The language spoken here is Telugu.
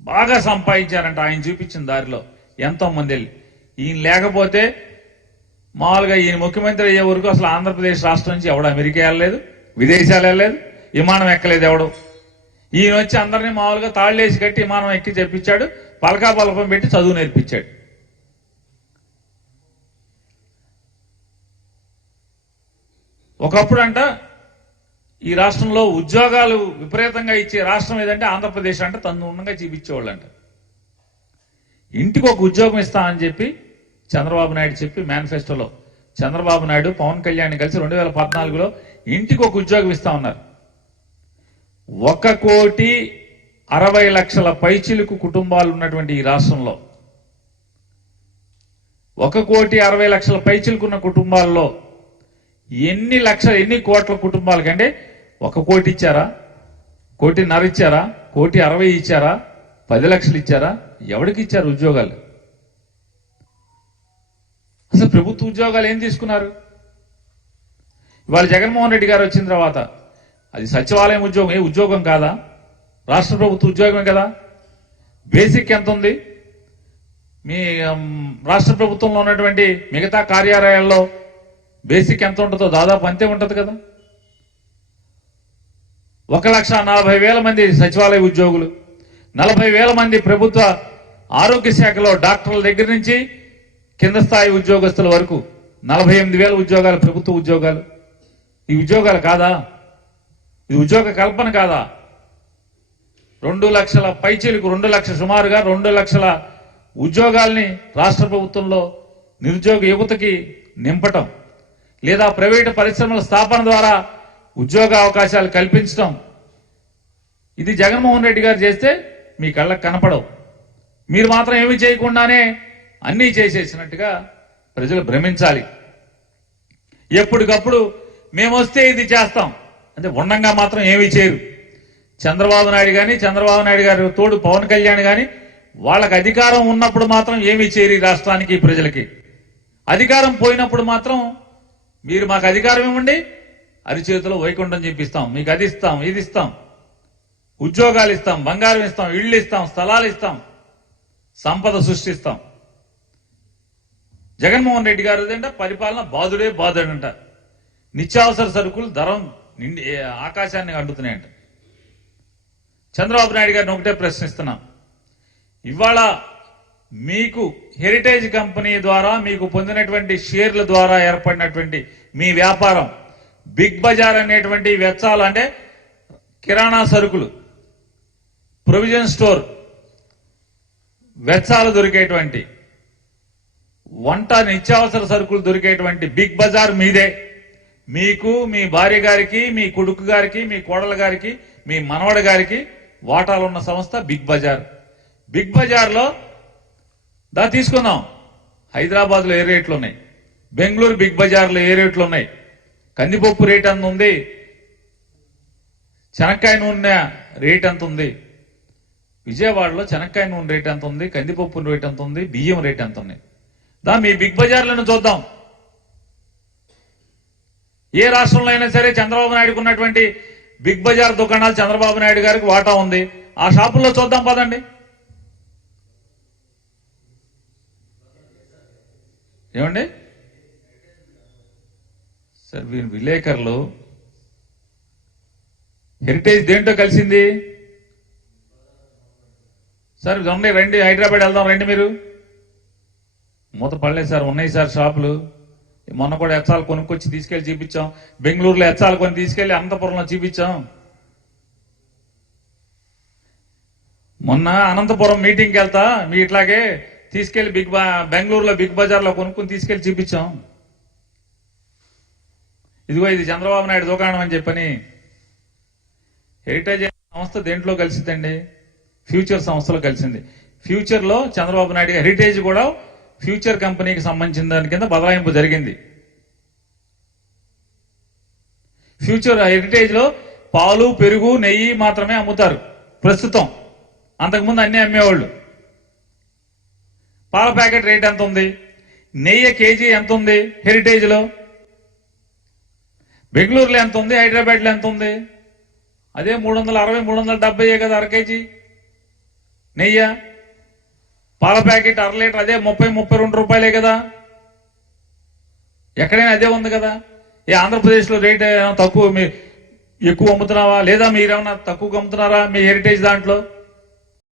బాగా సంపాదించారంట ఆయన చూపించిన దారిలో ఎంతో మంది వెళ్ళి. ఈయన లేకపోతే మామూలుగా ఈయన ముఖ్యమంత్రి అయ్యే వరకు అసలు ఆంధ్రప్రదేశ్ రాష్ట్రం నుంచి ఎవడు అమెరికా వెళ్ళలేదు, విదేశాలు వెళ్ళలేదు, విమానం ఎక్కలేదు ఎవడు. ఈయన వచ్చి అందరినీ మామూలుగా తాళ్ళేసి కట్టి విమానం ఎక్కి చెప్పించాడు, పలకా పలకం పెట్టి చదువు నేర్పించాడు. ఒకప్పుడు అంట ఈ రాష్ట్రంలో ఉద్యోగాలు విపరీతంగా ఇచ్చే రాష్ట్రం ఏదంటే ఆంధ్రప్రదేశ్ అంటే తను ఉండగా చూపించేవాళ్ళంట. ఇంటికి ఒక ఉద్యోగం ఇస్తామని చెప్పి చంద్రబాబు నాయుడు చెప్పి మేనిఫెస్టోలో చంద్రబాబు నాయుడు పవన్ కళ్యాణ్ కలిసి 2014లో ఇంటికి ఒక ఉద్యోగం ఇస్తా ఉన్నారు. 1,60,00,000 పైచిలుకు కుటుంబాలు ఉన్నటువంటి ఈ రాష్ట్రంలో 1,60,00,000 పైచిలుకున్న కుటుంబాల్లో ఎన్ని కోట్ల కుటుంబాలకంటే 1 కోటి ఇచ్చారా, 1.5 కోటి ఇచ్చారా, 1,60,00,000 ఇచ్చారా, 10 లక్షలు ఇచ్చారా? ఎవరికి ఇచ్చారు ఉద్యోగాలు? అసలు ప్రభుత్వ ఉద్యోగాలు ఏం తీసుకున్నారు? ఇవాళ జగన్మోహన్ రెడ్డి గారు వచ్చిన తర్వాత అది సచివాలయం ఉద్యోగం, ఏ ఉద్యోగం కాదా? రాష్ట్ర ప్రభుత్వ ఉద్యోగమే కదా. బేసిక్ ఎంత ఉంది? మీ రాష్ట్ర ప్రభుత్వంలో ఉన్నటువంటి మిగతా కార్యాలయాల్లో బేసిక్ ఎంత ఉంటుందో దాదాపు అంతే ఉంటుంది కదా. 1,40,000 మంది సచివాలయ ఉద్యోగులు, 40,000 మంది ప్రభుత్వ ఆరోగ్య శాఖలో డాక్టర్ల దగ్గర నుంచి కింద స్థాయి ఉద్యోగస్తుల వరకు 48,000 ఉద్యోగాలు ప్రభుత్వ ఉద్యోగాలు. ఈ ఉద్యోగాలు కాదా? ఇది ఉద్యోగ కల్పన కాదా? 2 లక్షల పైచీలకు 2 లక్షల సుమారుగా 2 లక్షల ఉద్యోగాల్ని రాష్ట్ర ప్రభుత్వంలో నిరుద్యోగ యువతకి నింపటం, లేదా ప్రైవేటు పరిశ్రమల స్థాపన ద్వారా ఉద్యోగ అవకాశాలు కల్పించడం, ఇది జగన్మోహన్ రెడ్డి గారు చేస్తే మీ కళ్ళకు కనపడవు. మీరు మాత్రం ఏమీ చేయకుండానే అన్నీ చేసేసినట్టుగా ప్రజలు భ్రమించాలి. ఎప్పటికప్పుడు మేము వస్తే ఇది చేస్తాం అంటే ఉండంగా మాత్రం ఏమీ చేయరు. చంద్రబాబు నాయుడు కానీ, చంద్రబాబు నాయుడు గారి తోడు పవన్ కళ్యాణ్ కానీ వాళ్ళకి అధికారం ఉన్నప్పుడు మాత్రం ఏమీ చేయరు ఈ రాష్ట్రానికి, ప్రజలకి. అధికారం పోయినప్పుడు మాత్రం మీరు మాకు అధికారం ఇవ్వండి, అరిచేతిలో వైకుంఠం చెప్పిస్తాం, మీకు అది ఇస్తాం, ఇది ఇస్తాం, ఉద్యోగాలు ఇస్తాం, బంగారం ఇస్తాం, ఇళ్ళు ఇస్తాం, స్థలాలు ఇస్తాం, సంపద సృష్టిస్తాం. జగన్మోహన్ రెడ్డి గారు అంటే పరిపాలన బాధుడే బాధుడంట. నిత్యావసర సరుకులు ధరం నిండి ఆకాశాన్ని అంటుతున్నాయంట. చంద్రబాబు నాయుడు గారిని ఒకటే ప్రశ్నిస్తున్నాం, ఇవాళ మీకు హెరిటేజ్ కంపెనీ ద్వారా మీకు పొందినటువంటి షేర్ల ద్వారా ఏర్పడినటువంటి మీ వ్యాపారం బిగ్ బజార్ అనేటువంటి వెచ్చాలు అంటే కిరాణా సరుకులు, ప్రొవిజన్ స్టోర్ వెచ్చాలు దొరికేటువంటి, వంట నిత్యావసర సరుకులు దొరికేటువంటి బిగ్ బజార్ మీదే. మీకు, మీ భార్య గారికి, మీ కొడుకు గారికి, మీ కోడల గారికి, మీ మనవడి గారికి వాటాలు ఉన్న సంస్థ బిగ్ బజార్. బిగ్ బజార్లో తీసుకుందాం, హైదరాబాద్లో ఏ రేట్లు ఉన్నాయి, బెంగళూరు బిగ్ బజార్లో ఏ రేట్లు ఉన్నాయి, కందిపప్పు రేట్ ఎంత ఉంది, శనక్కాయ నూనె రేట్ ఎంత ఉంది, విజయవాడలో శనక్కాయ నూనె రేట్ ఎంత ఉంది, కందిపప్పు రేట్ ఎంత ఉంది, బియ్యం రేట్ ఎంత ఉంది, మీ బిగ్ బజార్లను చూద్దాం. ఏ రాష్ట్రంలో అయినా సరే చంద్రబాబు నాయుడుకు ఉన్నటువంటి బిగ్ బజార్ దుకాణాలు చంద్రబాబు నాయుడు గారికి వాటా ఉంది, ఆ షాపుల్లో చూద్దాం పదండి. ఏమండి సార్, వీరు విలేకరులు హెరిటేజ్ దేంట్లో కలిసింది సార్? ఉన్నాయి, రండి, హైదరాబాద్ వెళ్దాం రండి. మీరు మూత పడలేదు సార్, ఉన్నాయి సార్ షాపులు. మొన్న కూడా ఎచ్చాలు కొనుక్కొచ్చి తీసుకెళ్లి చూపించాం, బెంగళూరులో ఎచ్చాలు కొని తీసుకెళ్లి అనంతపురంలో చూపించాం. మొన్న అనంతపురం మీటింగ్కి వెళ్తా మీ ఇట్లాగే తీసుకెళ్లి బెంగళూరులో బిగ్ బజార్లో కొనుక్కుని తీసుకెళ్లి చూపించాం. ఇదిగో ఇది చంద్రబాబు నాయుడు దుకాణం అని చెప్పని. హెరిటేజ్ సంస్థ దేంట్లో కలిసిందండి? ఫ్యూచర్ సంస్థలో కలిసింది. ఫ్యూచర్ లో చంద్రబాబు నాయుడు హెరిటేజ్ కూడా ఫ్యూచర్ కంపెనీకి సంబంధించిన దాని కింద బదలాయింపు జరిగింది. ఫ్యూచర్ హెరిటేజ్ లో పాలు, పెరుగు, నెయ్యి మాత్రమే అమ్ముతారు ప్రస్తుతం. అంతకుముందు అన్ని అమ్మేవాళ్ళు. పాల ప్యాకెట్ రేట్ ఎంత ఉంది, నెయ్యి కేజీ ఎంత ఉంది హెరిటేజ్ లో, బెంగళూరులో ఎంత ఉంది, హైదరాబాద్ లో ఎంత ఉంది? అదే 360, 370 కదా అర కేజీ. నెయ్యి పాల ప్యాకెట్ 1/2 లీటర్ అదే 30-32 రూపాయలే కదా, ఎక్కడైనా అదే ఉంది కదా. ఏ ఆంధ్రప్రదేశ్లో రేట్ తక్కువ, ఎక్కువ అమ్ముతున్నావా లేదా మీరేమన్నా తక్కువ అమ్ముతున్నారా మీ హెరిటేజ్ దాంట్లో?